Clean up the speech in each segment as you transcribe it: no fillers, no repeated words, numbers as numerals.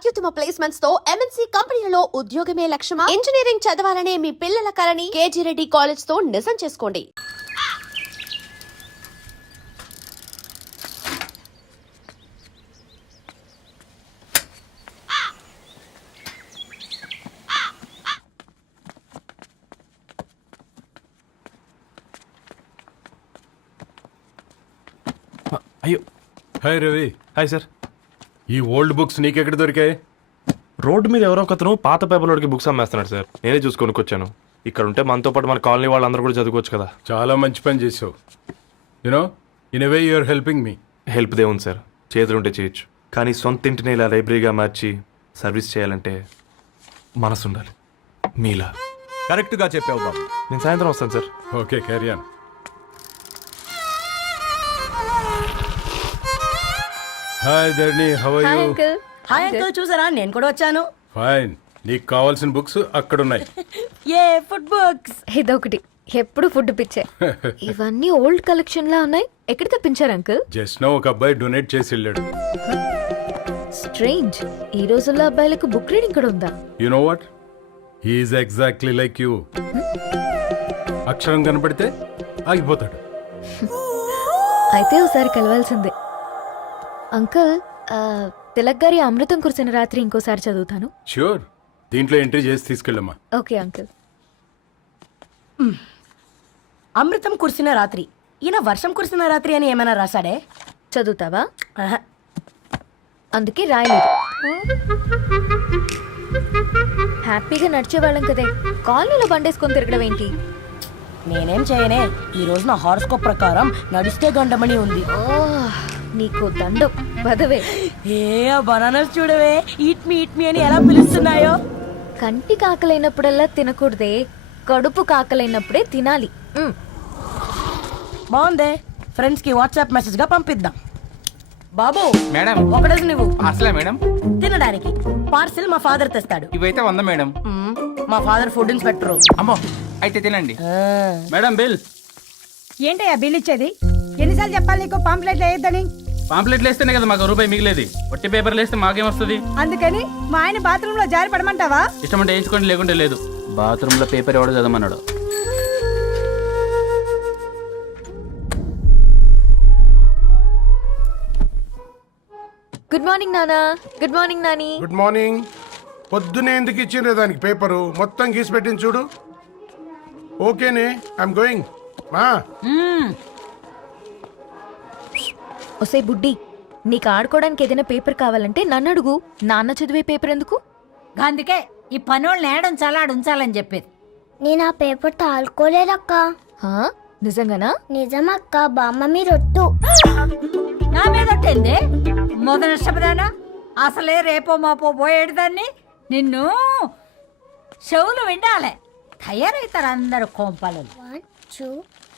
అత్యుత్తమ ప్లేస్మెంట్స్ తో ఎంఎన్సీ కంపెనీలలో ఉద్యోగమే లక్ష్యమా? ఇంజనీరింగ్ చదవాలనే మీ పిల్లల కలని కేజీ రెడ్డి కాలేజ్ తో నిజం చేసుకోండి. అయ్యో, హాయ్ రవి. Hi sir. ఈ ఓల్డ్ బుక్స్ నీకెక్కడ దొరికాయి? రోడ్డు మీద ఎవరో ఒకతను పాత పేపర్లోకి బుక్స్ అమ్మేస్తున్నాడు సార్. నేనే చూసుకొని వచ్చాను. ఇక్కడ ఉంటే మనతో పాటు మన కాలనీ వాళ్ళందరూ కూడా చదువుకోవచ్చు కదా. చాలా మంచి పని చేసావు. You know in a way you are helping me. Help దేవుంది సార్, చేతులుంటే చేయొచ్చు. కానీ సొంత ఇంటిని ఇలా లైబ్రరీగా మార్చి సర్వీస్ చేయాలంటే మనసు ఉండాలి. మీలా. కరెక్ట్గా చెప్పావు బాబు. నేను సాయంత్రం వస్తాను sir. Okay, carry on. Hi Dharni, how are you? Hi uncle, చూసారా నేను కూడా వచ్చాను. ఫైన్. నీకు కావాల్సిన బుక్స్ అక్కడ ఉన్నాయి. ఏ ఫుడ్ బుక్స్? ఇదొకటి, ఎప్పుడు ఫుడ్ పిచ్చే. ఇవన్నీ ఓల్డ్ కలెక్షన్ లా ఉన్నాయి. ఎక్కడ తెప్పించారు అంకుల్? జస్ట్ నో ఒక అబ్బాయి డొనేట్ చేసి వెళ్ళాడు. స్ట్రేంజ్, ఈ రోజుల్లో అబ్బాయిలకు బుక్ రీడింగ్ కూడా ఉందా? You know what, he's exactly like you. అక్షరం కనపడితే ఆగిపోతాడు. అయితే ఒకసారి కలవాల్సిందే. అంకుల్, తిలక్ గారి అమృతం కురిసిన రాత్రి ఇంకోసారి చదువుతాను. ష్యూర్, దీంట్లో ఎంట్రీ చేసి తీసుకెళ్ళమ్మా. Okay uncle. అమృతం కురిసిన రాత్రి. ఈయన వర్షం కురిసిన రాత్రి అని ఏమైనా రాశాడే? చదువుతావా? ఆహా. అందుకే రాయలేదు. హ్యాపీగా నడిచేవాళ్ళం కదే, కాలనీలో బండేసుకొని తిరగడం ఏంటి? నేనేం చేయనే, ఈ రోజు నా హారోస్కోప్ ప్రకారం నడిస్తే గండమని ఉంది. నీకు దండం పదవే. ఏ బనానాస్ చూడవే, ఈట్ మీ అని ఎలా పిలుస్తున్నాయో. కంటి కాకలైనప్పుడల్లా తినకూడదే, కడుపు కాకలైనప్పుడే తినాలి. బాగుందే, ఫ్రెండ్స్ కి వాట్సాప్ మెసేజ్ గా పంపిద్దాం. బాబు మేడం, ఒకటేసి నువ్వు అసలే మేడం తినడానికి పార్సిల్ మా ఫాదర్ తెస్తాడు. ఇవైతే 100 మేడం. మా ఫాదర్ ఫుడ్ ఇన్స్పెక్టర్. అమ్మో, అయితే తినండి. Madam bill. ఏంటయ్యా బిల్ ఇచ్చేది? ఎన్నిసార్లు చెప్పాలి నీకు పాంప్లెట్లు వేయొద్దని? పాంప్లెట్లు వేస్తేనే కదా మాకు రూపాయి మిగిలేది. వట్టి పేపర్లు వేస్తే మాకేం వస్తుంది? అందుకని మా ఆయన బాత్రూమ్ లో జారి పడమంటావా? ఇష్టం అంటే వేయించుకోండి, లేకుంటే లేదు. బాత్రూమ్ లో పేపర్ ఎవడో చదవమన్నాడు. గుడ్ మార్నింగ్ నానా. Good morning Nani. Good morning. పొద్దునే ఎందుకు ఇచ్చిండ్రు దానికి పేపరు? మొత్తం గీసి పెట్టింది చూడు. ఓకేనే, ఐఎమ్ గోయింగ్. మా ఒసే బుడ్డి, నీకు ఆడుకోవడానికి ఏదైనా పేపర్ కావాలంటే నన్ను అడుగు. నాన్న చదివే పేపర్ ఎందుకు? అందుకే ఈ పనోళ్ళని ఏడుంచాలా ఉంచాలని చెప్పేది. నేను ఆ పేపర్ తాలుకోలేదక్క. హా? నిజంగానా? నిజమక్క, బామ్మ మీరొట్టు. నా మీద ఒట్టింది మొదటి నష్టపదానా? అసలే రేపో మాపో పోయేడు దాన్ని. నిన్ను చెవులు వినాలే, తయారవుతారు అందరు కోంపాలు. 1 2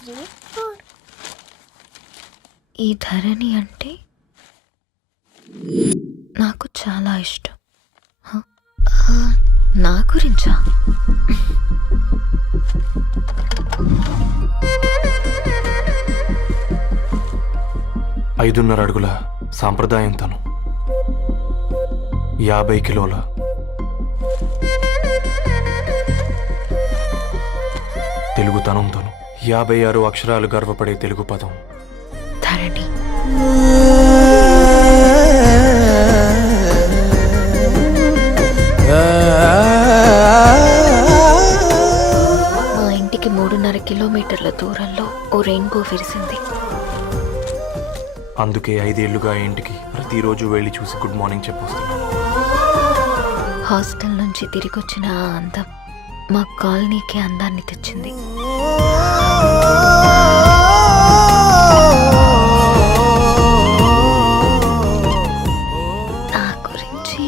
3 4. ఈ ధరణి అంటే నాకు చాలా ఇష్టం. నా గురించా? ఐదున్నర అడుగుల సాంప్రదాయం తను, 50 కిలోల తెలుగుతనం తను, 56 అక్షరాలు గర్వపడే తెలుగు పదం ధరణి. మా ఇంటికి 3.5 కిలోమీటర్ల దూరంలో ఓ రెయిన్బో విరిసింది. అందుకే 5 ఏళ్లుగా ఇంటికి ప్రతిరోజు వెళ్ళి చూసి గుడ్ మార్నింగ్ చెప్పొస్తున్నాను. హాస్టల్ నుంచి తిరిగొచ్చిన ఆ అందం మా కాలనీకి అందాన్ని తెచ్చింది. నా గురించి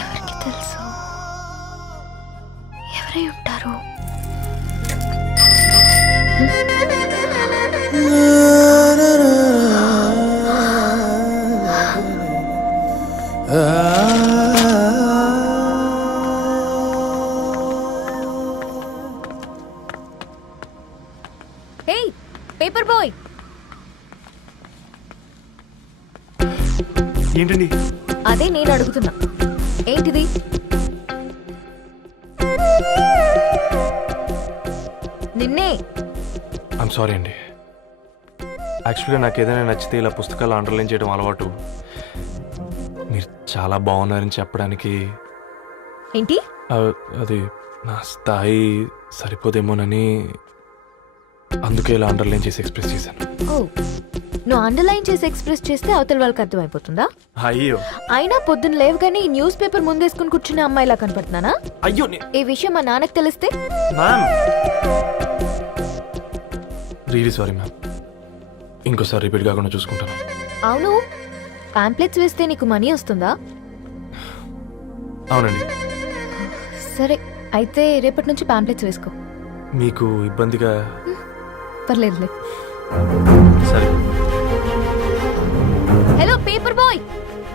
ఎవరికి తెలుసు? ఎవరై ఉంటారు? హే పేపర్ బాయ్, ఏంటండి? అదే నేను అడుగుతున్నా. ఏంటిది? నిన్నే. ఐమ్ సారీ అండి. యాక్చువల్గా నాకు ఏదైనా నచ్చితే ఇలా పుస్తకాలు అండర్లైన్ చేయడం అలవాటు. మీరు చాలా బాగున్నారని చెప్పడానికి ఏంటి? అది నా స్థాయి సరిపోదేమోనని అందుకే ఇలా అండర్లైన్ చేసి ఎక్స్ప్రెస్ చేశాను. ఓ, నువ్వు అండర్లైన్ చేసి ఎక్స్ప్రెస్ చేస్తే అవతల వాళ్ళకి అర్థమైపోతుందా? అయ్యో అయినా పొద్దున్న లేవగానే ఈ న్యూస్ పేపర్ ముందేసుకుని కూర్చునే అమ్మాయిలా కనపడుతున్నానా? అయ్యో ఈ విషయం మా నాన్నకి తెలిస్తే? Ma'am really sorry ma'am. ఇంకోసారి రిపీట్ కాకుండా చూసుకుంటాను. అవును, పాంప్లెట్స్ వేస్తే నీకు మనీ వస్తుందా? అవునండి. సరే, అయితే రేపటి నుంచి పాంప్లెట్స్ వేసుకో. మీకు ఇబ్బందిగా? పర్లేదులే. సరే. హలో పేపర్ బాయ్,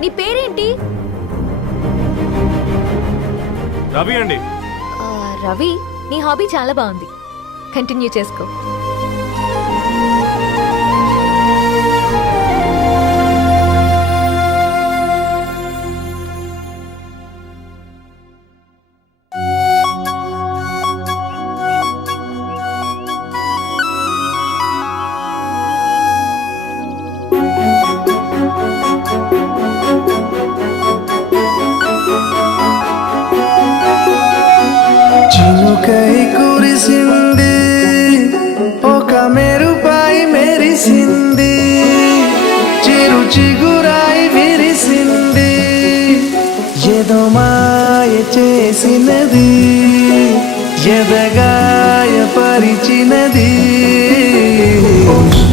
నీ పేరేంటి? రవి అండి. రవి, నీ హాబీ చాలా బాగుంది, కంటిన్యూ చేసుకో. చినుకై కురిసింది, ఒక మెరుపై మెరిసింది, చిరు చిగురాయి విరిసింది, ఏదో మాయ చేసినది, ఎదగాయ పరిచినది,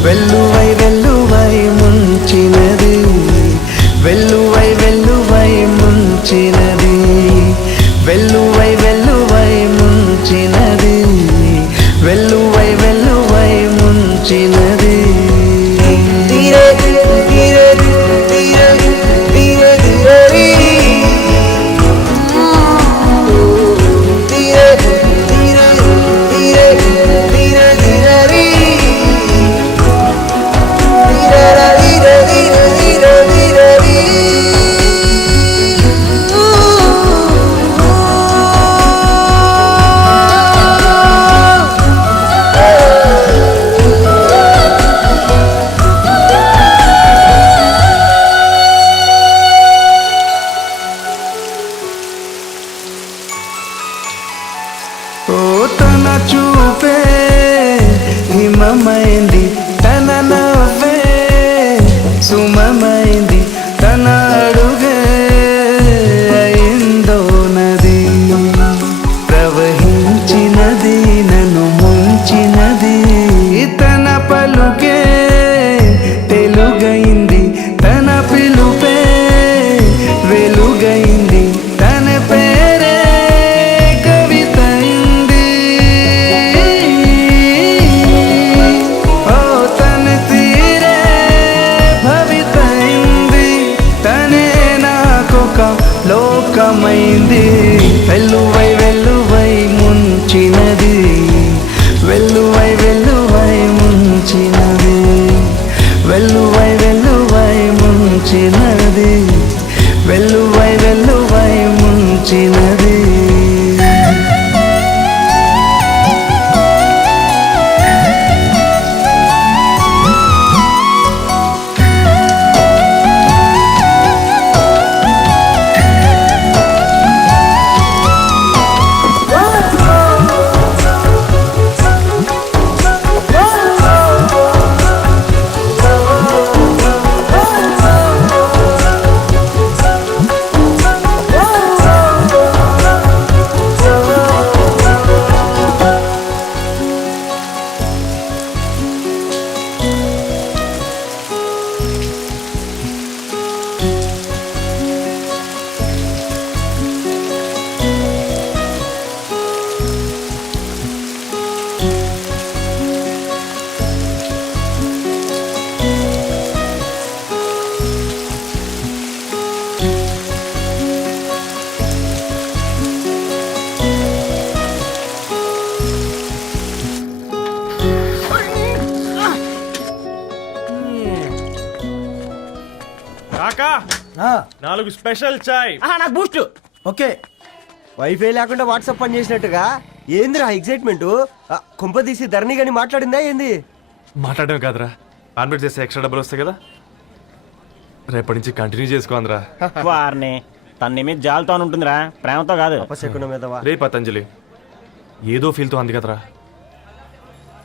వెల్లువై వెల్లువై ముంచినది, వెల్లువై వెల్లువై ముంచినది, వెల్లువై వెల్లువై ముంచినది, వెల్లువై వెల్లువై ముంచినది. తీరే తీరే తీరే తీరే తీరే తీరే తీరే తీరే తీరే తీరే తన చూపే హిమమైంది, తన నవ్వే సుమమైంది, తన అడుగే అయిందో నది, ప్రవహించినది నన్ను ముంచినది, తన పలుకే తెలుగైంది, తన పిలుపే వెలుగైంది, తన పేరే కవితైంది. ఓ తన తీరే భవితైంది, తనే నాకొక లోకమైంది, వెల్లువై వెల్లువై ముంచినది, వెల్లువై వెల్లువై ముంచినది, వెల్లువై వెల్లువై ముంచినది, వెల్లువై వెల్లువై ముంచినది. కాకా 4 స్పెషల్ చాయ్. నాకు బూస్ట్. ఓకే వైఫై లేకుండా వాట్సాప్ పని చేసినట్టుగా ఏందిరా ఎగ్జైట్మెంట్ కుంప తీసి ధరణి గాని మాట్లాడిందా ఏంది మాట్లాడడం కాదురా కాన్వర్ట్ చేస్తే ఎక్స్ట్రా డబ్బులు వస్తాయి కదా రేపటి నుంచి కంటిన్యూ చేసుకోందిరా. వారిని తన మీద జాలతో ఉంటుందిరా ప్రేమతో కాదు అపశకున మీద రే పతంజలి ఏదో ఫీల్తో అంది కదరా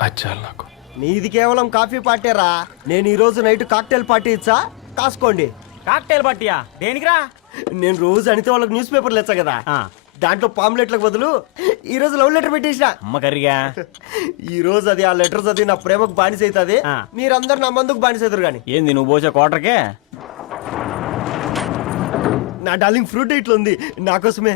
అచ్చాలి నాకు. నీది కేవలం కాఫీ పార్టీరా నేను ఈ రోజు నైట్ కాక్టైల్ పార్టీ ఇచ్చా కాసుకోండి. కాక్టైల్ పార్టీయా దేనికిరా? నేను రోజు అనితే వాళ్ళకి న్యూస్ పేపర్లు ఇచ్చా కదా దాంట్లో పాంప్లెట్లకు బదులు ఈ రోజు లవ్ లెటర్ పెట్టేసిన అమ్మ కర్రీగా. ఈ రోజు అది ఆ లెటర్ చదివి నా ప్రేమకు బానిస అవుతుంది, మీరందరు నా మందుకు బానిస అవుతారు. కానీ ఏంది నువ్వు పోసే కోటర్కే నా డార్లింగ్ ఫ్రూట్ ఇట్లా ఉంది నా కోసమే.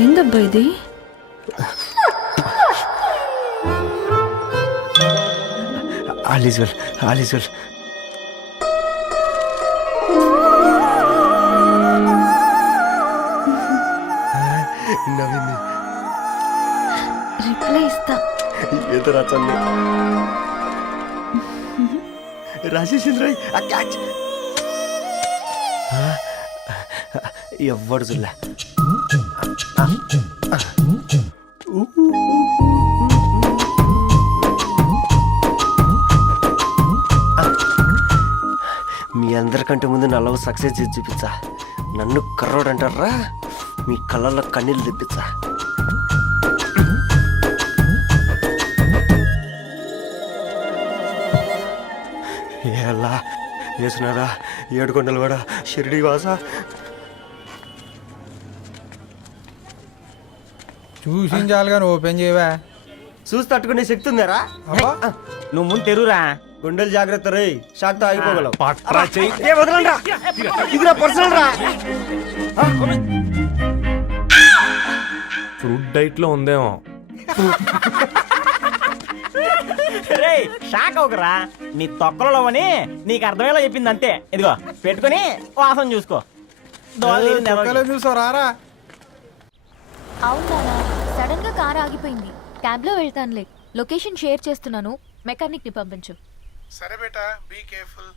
ఏందబ్బా ఇది? All is well, all is well. నవ్వింది. రిప్లై ఇస్తా. ఏదో రాచండి రాజేసింద్ర క్యాచ్ ఎవ్వడు చూడలే. మీ అందరికంటే ముందు నా లవ్ సక్సెస్ చేసి చూపించా. నన్ను కర్రోడు అంటారా, మీ కళ్ళల్లో కన్నీళ్ళు తెప్పించా. ఎలా వేసినారా ఏడుకొండలు కూడా షిరిడి వాస చూసించాలిగా ఓపెన్ చేయవా? చూసి తట్టుకునే శక్తి ఉందారా? నువ్వు ముందు తెరురా, గుండెలు జాగ్రత్త రే, షాక్ తో ఆగిపోగలవు. ఏ వదలండి రా, ఇది నా పర్సనల్ రా. ఫ్రూట్ డైట్ లో ఉందేమో. రే షాక్ అవకరా, నీ తొక్కలలో అని నీకు అర్థమయ్యేలా చెప్పింది అంతే. ఇదిగో పెట్టుకుని వాసన చూసుకో. చూసారా? అవునా, సడన్ గా కార్ ఆగిపోయింది. క్యాబ్ లో వెళ్తానులే. లొకేషన్ షేర్ చేస్తున్నాను, మెకానిక్ ని పంపించు. సరే బేటా, be careful.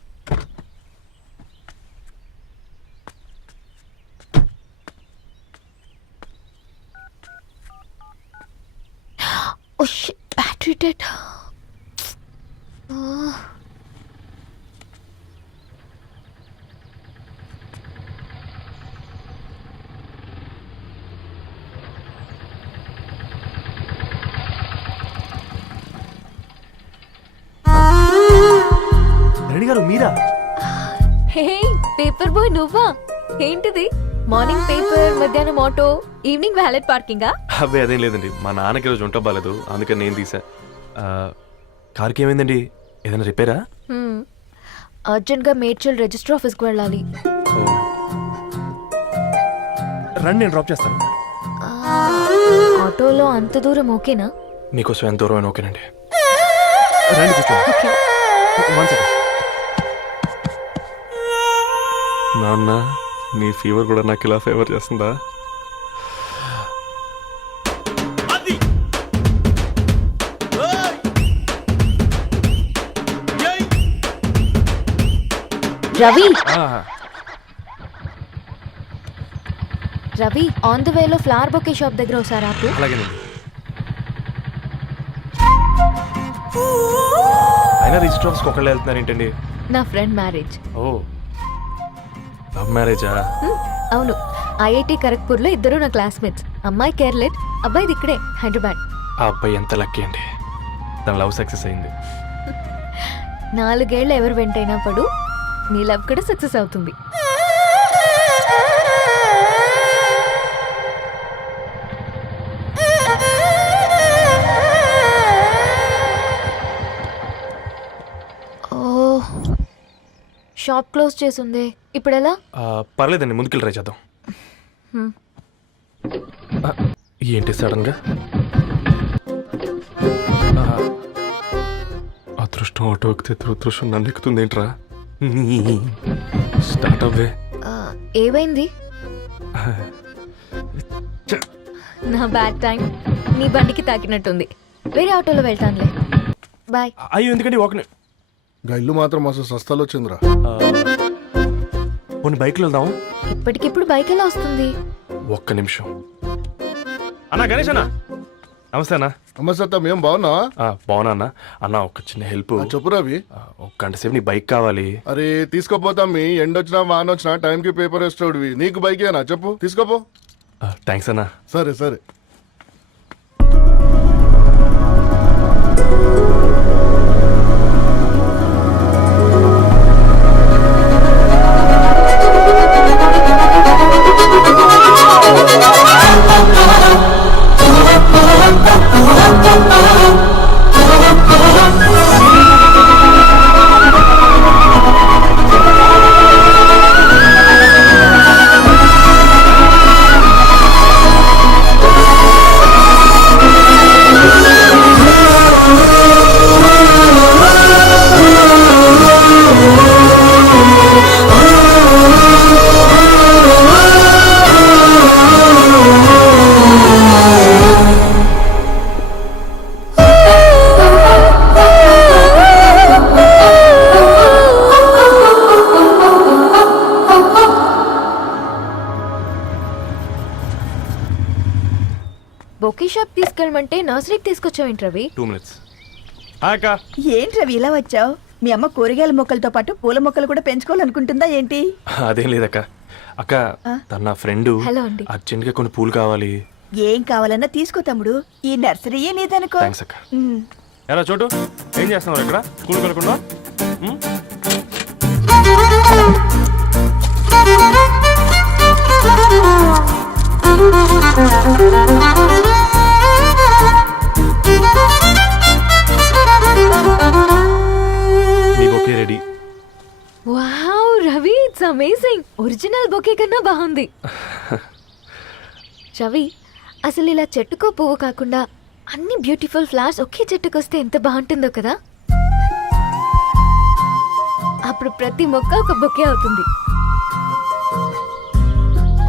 Oh shit, battery dead. Reddy గారు మీరా? హే పేపర్ బాయ్ నువ్వా? ఏంటిది? మార్నింగ్ పేపర్, మధ్యాహ్నం ఆటో, ఈవినింగ్ వ్యాలెట్ పార్కింగా? అబ్బాయి అదేం లేదండి, మా నాన్నకి రోజు ఉంట బాగాలేదు అందుకని నేను తీసా. కార్కి ఏమైందండి? ఏదైనా రిపేరా? అర్జెంట్ గా మేడ్చల్ రిజిస్టర్ ఆఫీస్ కు వెళ్ళాలి. రండి నేను డ్రాప్ చేస్తాను. ఆటోలో అంత దూరం ఓకేనా? మీకోసం ఎంత దూరం అయినా ఓకేనండి. రండి కూర్చోండి. One second. నాన్న, నీ ఫీవర్ కూడా నాకు ఇలా ఫేవర్ చేస్తుందా? రవి, రవి ఆన్ ద వేలో ఫ్లవర్ బొకే షాప్ దగ్గర ఒకసారి ఆపు. అలాగేనండి. అయినా రిజిస్టర్ ఆఫీస్కి ఒకళ్ళు వెళ్తున్నారు ఏంటండి? నా ఫ్రెండ్ మ్యారేజ్. ఓ, లవ్ మ్యారేజా? అవును, ఐఐటి ఖరగ్పూర్ లో ఇద్దరు నా క్లాస్మేట్స్. అమ్మాయి కేర్లెట్, అబ్బాయిది ఇక్కడే హైదరాబాద్. ఆ అబ్బాయి ఎంత లక్కీ అండి, తన లవ్ సక్సెస్ అయింది. 4 ఏళ్ళు ఎవరు వెంటైనా పడు, నీ లవ్ కూడా సక్సెస్ అవుతుంది. షాప్ క్లోజ్ చేసింది, ఇప్పుడు ఎలా? పర్లేదండి, ముందుకెళ్ళి ట్రై చేద్దాం. ఏంటి సడన్ గా? అదృష్టం ఆటో ఎక్కితే దురదృష్టం నన్ను ఎక్కుతుంది ఏంట్రా? స్టార్ట్ అవ్వే. ఏమైంది? నా బ్యాడ్ టైం నీ బండికి తాకినట్టుంది. వేరే ఆటోలో వెళ్తానులే. బాయ్. అయ్యో ఎందుకంటే ఒక గా ఇల్లు మాత్రం అసలు సస్తాలో వచ్చిందిరా. కొన్ని బైక్లో వెళ్దాం. ఇప్పటికిప్పుడు బైక్ ఎలా వస్తుంది? ఒక్క నిమిషం. అన్నా గణేష్ అన్న, నమస్తే అన్న. అమ్మసత్తం ఏం బాగున్నావా? బాగున్నా అన్న. అన్న ఒక చిన్న హెల్ప్. చెప్పు రవి. ఒక గంట సేపు నీ బైక్ కావాలి. అరే తీసుకోపోతాం, మీ ఎండొచ్చినా వానొచ్చినా టైంకి పేపర్ వేస్తాడువి. నీకు బైకేనా చెప్పు, తీసుకోపో. థ్యాంక్స్ అన్న. సరే సరే. బొకే షాప్ తీసుకెళ్ళమంటే నర్సరీకి తీసుకొచ్చావేంటి రవి? 2 minutes. అక్క ఏంటి రవి ఇలా వచ్చావు? మీ అమ్మ కూరగాయల మొక్కలతో పాటు పూల మొక్కలు కూడా పెంచుకోవాలనుకుంటుందా ఏంటి? అదేం లేదక్క. అక్క తన నా ఫ్రెండ్ హలో అండి. అర్జెంట్గా కొన్ని పూలు కావాలి. ఏం కావాలన్నా తీసుకో తమ్ముడు, ఈ నర్సరీయే నీదనుకో. థ్యాంక్స్ అక్క. ఎలా చోటు ఏం చేస్తున్నావు ఇక్కడ? స్కూల్కి వెళ్ళకుండా? మీ bouquet ready. Wow Ravi, it's amazing. Original bouquet కన్నా బాగుంది. రవి, అసలు ఇలా చెట్టుకో పువ్వు కాకుండా అన్ని బ్యూటిఫుల్ ఫ్లవర్స్ ఒకే చెట్టుకు వస్తే ఎంత బాగుంటుందో కదా. అప్పుడు ప్రతి మొక్క ఒక బొకే అవుతుంది.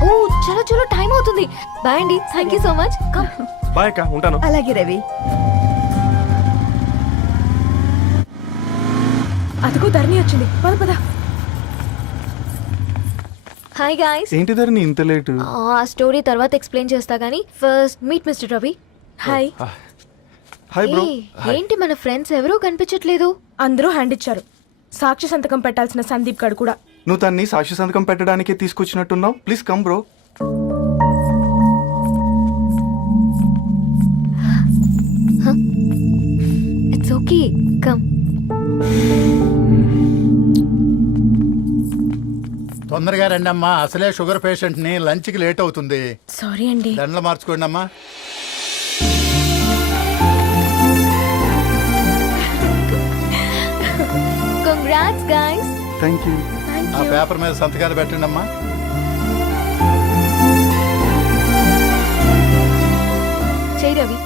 ఓ చలో చలో, టైం అవుతుంది. బాయ్ అండి, thank you so much. Bye అక్క, ఉంటాను. అలాగే రవి. అదిగో ధరణి వచ్చింది, పద పద. Hi guys. ఏంటి ధరణి ఇంత లేటు? ఆ స్టోరీ తర్వాత ఎక్స్ప్లెయిన్ చేస్తా గానీ first meet mister Ravi. Hi. Hi bro. ఏంటి మన ఫ్రెండ్స్ ఎవరూ కనిపించట్లేదు? అందరూ హ్యాండ్ ఇచ్చారు. సాక్షి సంతకం పెట్టాల్సిన సందీప్ గడు కూడా. నువ్వు తన్ని సాక్షి సంతకం పెట్టడానికే తీసుకొచ్చినట్టున్నావు. Please come bro. It's okay, come. తొందరగా రండి అమ్మా, అసలే షుగర్ పేషెంట్ ని, లంచ్ కి లేట్ అవుతుంది. సారీ అండి. దండలు మార్చుకోండి అమ్మా. Congrats guys. Thank you. ఆ పేపర్ మీద సంతకాలు పెట్టండి అమ్మా. చెయ్ రవి.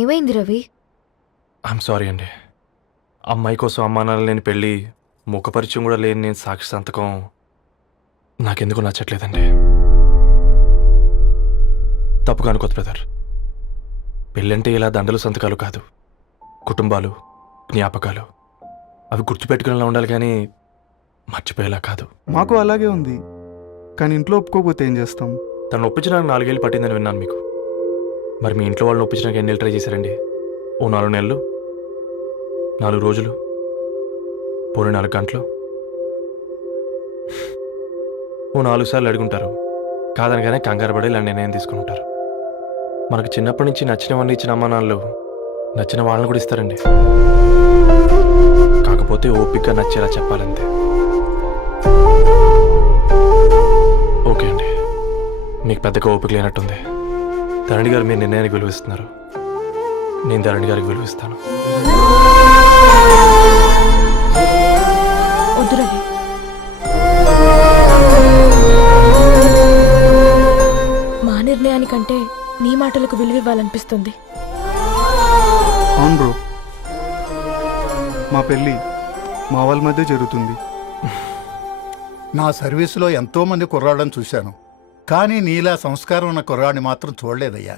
ఏమైంది రవి? ఐఎమ్ సారీ అండి. అమ్మాయి కోసం అమ్మానాలు లేని పెళ్ళి, ముఖపరిచయం కూడా లేని నేను సాక్షి సంతకం నాకెందుకు నచ్చట్లేదండి. తప్పుగా అనుకోదు బ్రదర్. పెళ్ళంటే ఇలా దండలు సంతకాలు కాదు, కుటుంబాలు, జ్ఞాపకాలు. అవి గుర్తుపెట్టుకునేలా ఉండాలి కానీ మర్చిపోయేలా కాదు. మాకు అలాగే ఉంది, కానీ ఇంట్లో ఒప్పుకోకపోతే ఏం చేస్తాం? తను ఒప్పించడానికి 4 ఏళ్ళు పట్టిందని విన్నాను మీకు. మరి మీ ఇంట్లో వాళ్ళని ఒప్పించడానికి ఎన్ని ఏళ్ళు ట్రై చేశారండి? ఓ 4 నెలలు, 4 రోజులు, పోనీ 4 గంటలు, ఓ 4 సార్లు అడుగుంటారు. కాదనగానే కంగారు పడి ఇలా నిర్ణయం తీసుకుని ఉంటారు. మనకు చిన్నప్పటి నుంచి నచ్చినవన్నీ ఇచ్చిన అమ్మా నాన్నలు నచ్చిన వాళ్ళని కూడా ఇస్తారండి. కాకపోతే ఓపిక నచ్చేలా చెప్పాలంతే. ఓకే అండి, మీకు పెద్దగా ఓపిక లేనట్టుంది. ధరణి గారు మీ నిర్ణయానికి విలువిస్తున్నారు, నేను ధరణి గారికి విలువిస్తాను. వద్దు రవి. మా నిర్ణయానికంటే నీ మాటలకు విలువివ్వాలనిపిస్తుంది. అవును బ్రో, మా పెళ్ళి మా వాళ్ళ మధ్య జరుగుతుంది. నా సర్వీసులో ఎంతో మంది కుర్రాళ్ళని చూశాను, కానీ నీలా సంస్కారం ఉన్న కుర్రాడిని మాత్రం చూడలేదయ్యా.